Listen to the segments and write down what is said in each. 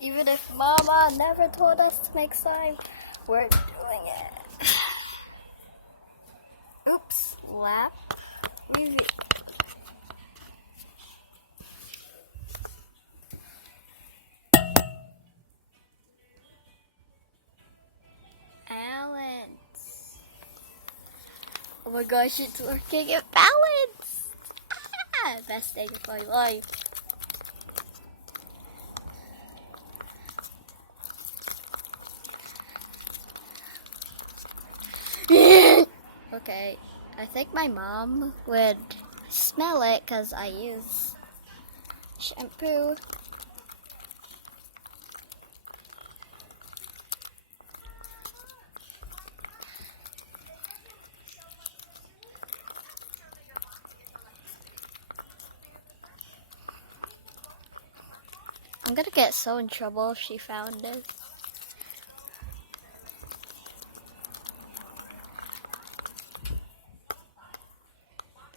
Even if Mama never told us to make slime, we're doing it. Oops, lap review. Balance. Oh my gosh, it's working at balance. Best day of my life. Okay, I think my mom would smell it because I use shampoo. I'm gonna get so in trouble if she found this.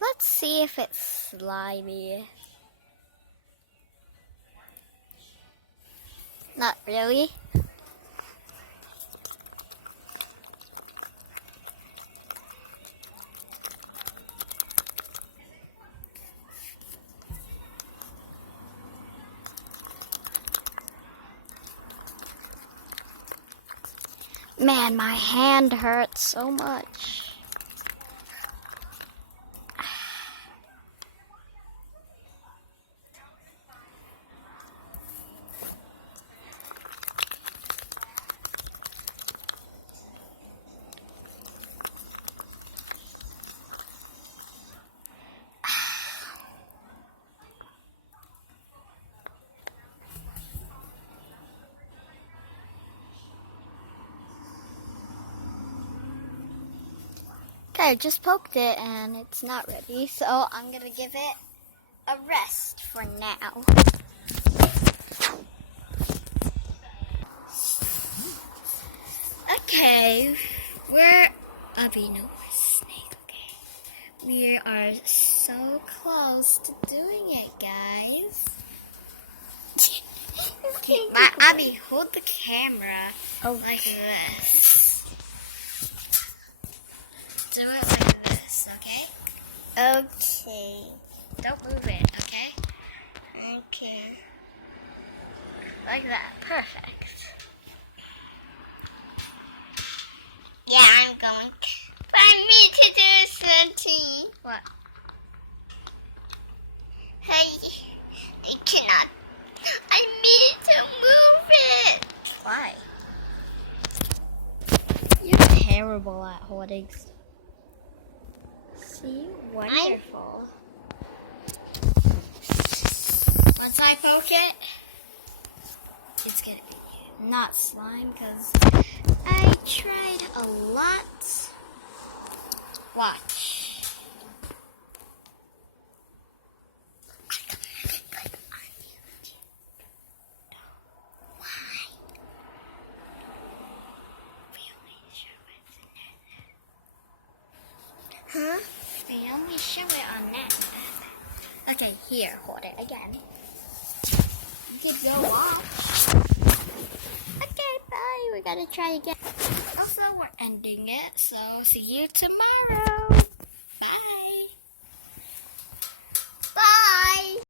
Let's see if it's slimy. Not really. Man, my hand hurts so much. Okay, I just poked it and it's not ready, so I'm gonna give it a rest for now. Okay, we're no snake. Okay, we are so close to doing it, guys. Abby, hold the camera like this. Do it like this, okay? Okay. Don't move it, okay? Okay. Like that. Perfect. Yeah, I'm going to. But I need to do something. What? Hey, I cannot. I need to move it. Why? You're terrible at holding. See? Wonderful. Once I poke it, it's gonna be not slime because I tried a lot. Watch. Huh? They only show it on that. Okay, here, hold it again. You could go off. Okay, bye. We gotta try again. Also, we're ending it, so see you tomorrow. Bye. Bye.